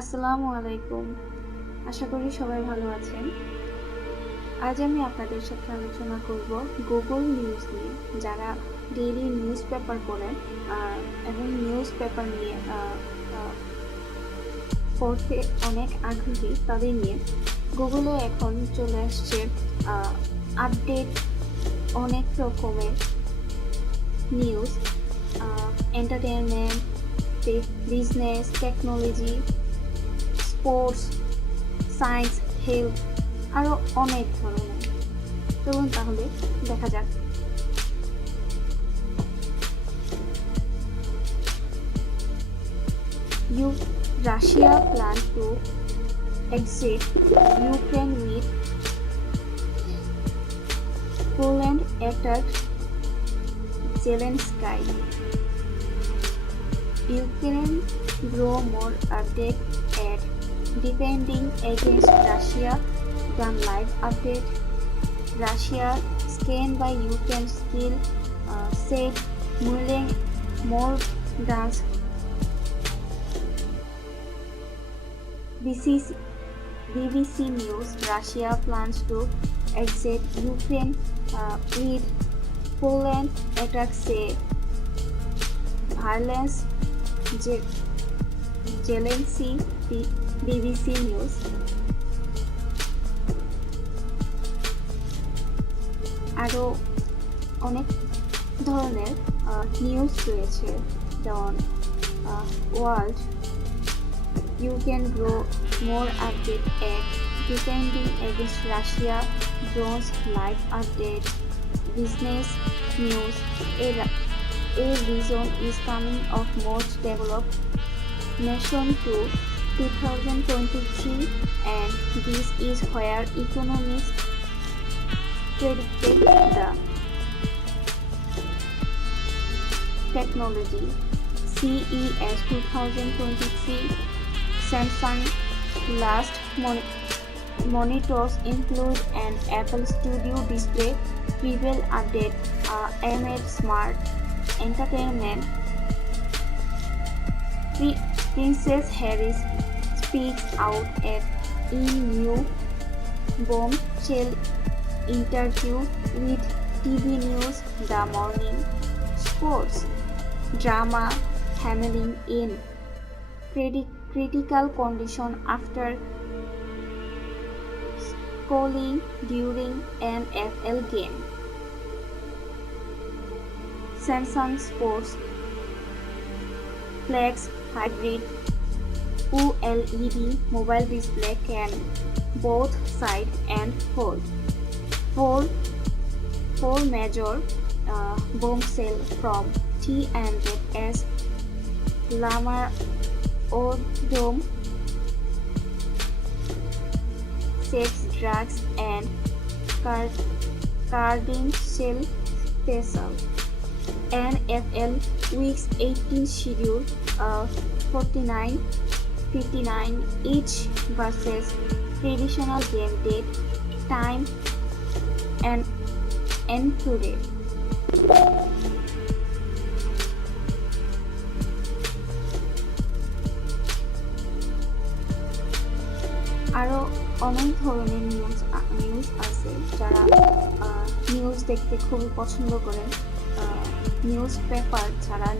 আসসালামু আলাইকুম। আশা করি সবাই ভালো আছেন। আজ আমি আপনাদের সাথে আলোচনা করব গুগল নিউজ নিয়ে। যারা ডেইলি নিউজ পেপার পড়েন এবং নিউজ পেপার নিয়ে পড়তে অনেক আগ্রহী, তাদের নিয়ে গুগলে এখন চলে আসছে আপডেট অনেক রকমের news, entertainment, business, technology, sports, science, health, আরও অনেক ধরনের। চলুন তাহলে দেখা যাক। Russia plan to exit Ukraine with Poland attacked Zelensky. Ukraine grow more update at defending against Russia than live update. Russia scanned by Ukraine skill said more guns. BBC News: Russia plans to exit Ukraine with Poland attacks say violence. Zelensky. BBC News. আরও অনেক ধরনের নিউজ রয়েছে, যেমন world You can grow more update at defending against Russia drones live update. Business news: a vision is coming of most developed nation to 2023, and this is where economists predicted the technology. CES 2023. Samsung last monitors include an Apple Studio display, Prevail update, AMD Smart Entertainment. Princess Harry speaks out at new bombshell interview with TV News The Morning. Sports drama: Hamilton in critical condition after scolding during NFL game. Samsung Sports Flex Hybrid OLED mobile display can both side and fold. Four major bombshell from T&S Lamar Odom, sex, drugs, and cardinal special. NFL Weeks 18 schedule 49-59 each versus traditional game date, time, and included. আরও অনেক ধরনের নিউজ আছে। যারা নিউজ দেখতে খুবই পছন্দ করেন, news paper ছাড়া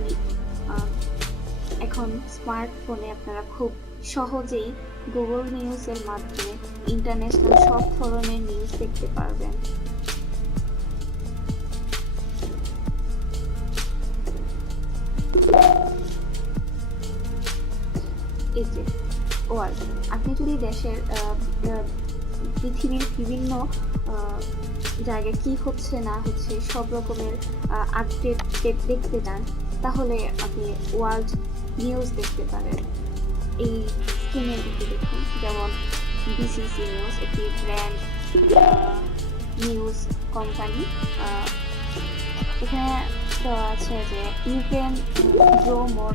এখন স্মার্টফোনে আপনারা খুব সহজেই গুগল নিউজের মাধ্যমে ইন্টারন্যাশনাল সব ধরনের নিউজ দেখতে পারবেন। এই যে ওয়ার্ল্ড, আপনি যদি দেশের পৃথিবীর বিভিন্ন জায়গায় কি হচ্ছে না হচ্ছে সব রকমের আপডেট দেখতে চান, তাহলে আপনি ওয়ার্ল্ড নিউজ দেখতে পারেন। এই স্ক্রিনের দিকে দেখুন, যেমন বিসিসি নিউজ একটি ব্র্যান্ড নিউজ কোম্পানি। এখানে দেওয়া আছে যে Ukraine grow more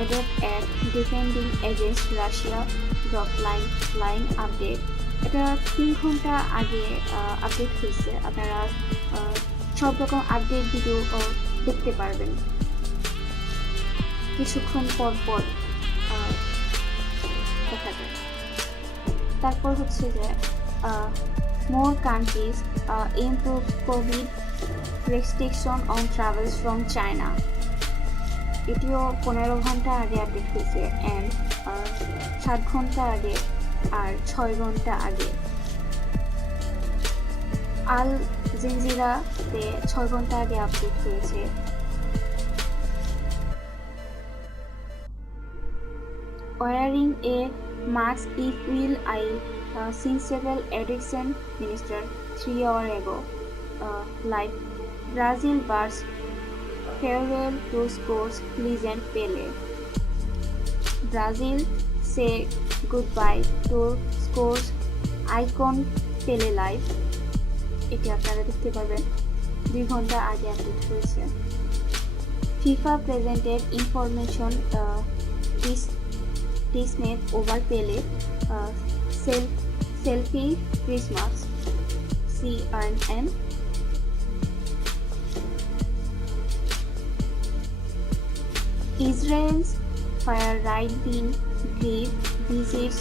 adept at defending against Russia drop line update. এটা 3 ঘন্টা আগে আপডেট হয়েছে। আপনারা সব রকম আপডেট ভিডিও দেখতে পারবেন কিছুক্ষণ পর পর দেখা যায়। তারপর হচ্ছে যে more countries improve COVID restriction on travels from China. এটিও 15 ঘন্টা আগে আপডেট হয়েছে অ্যান্ড 7 ঘন্টা আগে আর 6 ঘন্টা আগে। আল জাজিরাতে 6 ঘন্টা আগে আপডেট হয়েছে। Wearing a mask if will I seen several addiction minister 3 hours ago. Like Brazil bars farewell to sports legend Pele. Brazil say goodbye to sports icon Pele life. এটি আপনারা দেখতে পারবেন 2 ঘন্টা আগে আপডেট হয়েছে। FIFA presented information dismay over Pele selfie Christmas CNN. Israel's fire right wing grave visits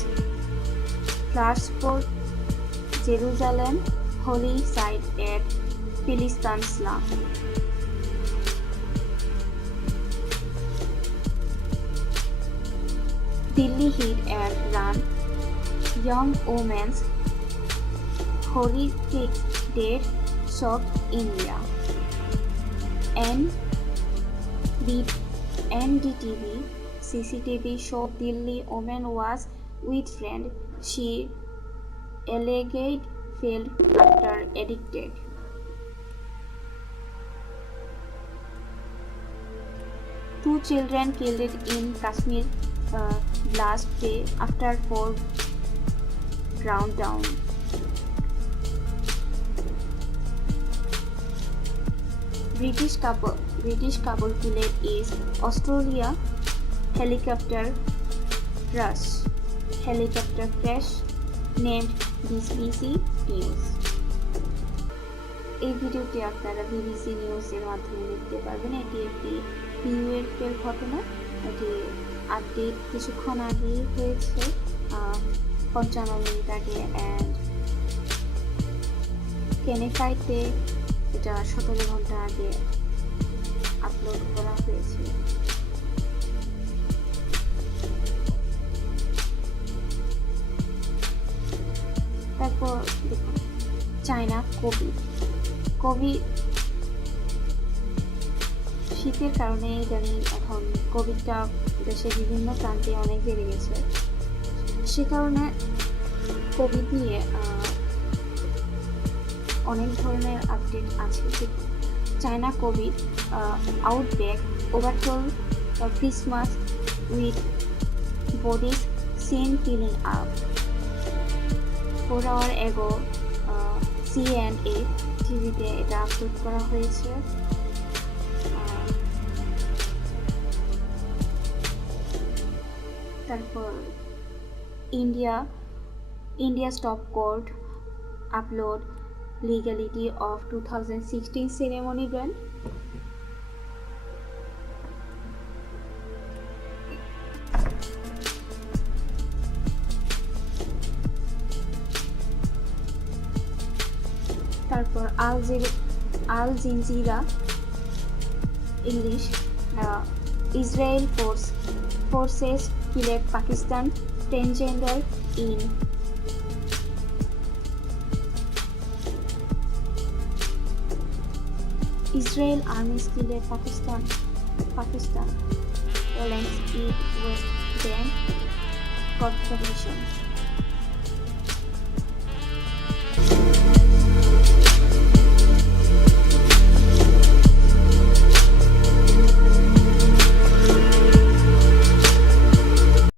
transport Jerusalem holy site at Philistine slum. Delhi hit and run young woman's horrific death shocked India. NDTV CCTV showed Delhi woman was with friend. She alleged failed after addicted. Two children killed in Kashmir last day after 4 ground down. British couple killed is Australia helicopter crash named BBC News. এই ভিডিওটি আপনারা বিবিসি নিউজের মাধ্যমে দেখতে পারবেন। এটি একটি ইউএফের ঘটনা। এটি আপডেট কিছুক্ষণ আগেই হয়েছে 55 মিনিট আগে অ্যান্ড কেনেফাইতে এটা 17 ঘন্টা আগে আপলোড করা হয়েছে। তারপর দেখুন চায়না কোভিড শীতের কারণে ইদানিং এখন কোভিডটা দেশের বিভিন্ন প্রান্তে অনেক বেড়ে গেছে। সে কারণে কোভিড নিয়ে অনেক ধরনের আপডেট আছে। চায়না কোভিড আউটব্রেক ওভারটোল Christmas with bodies seen filling up. 4 hours ago CNA টিভিতে এটা আপলোড করা হয়েছে। তারপর India's top court upload legality of 2016 ceremony ban. তারপর Al Jazeera English Israel forces killed Pakistan transgender in Israel army killed Pakistan links it West Bank Corporation.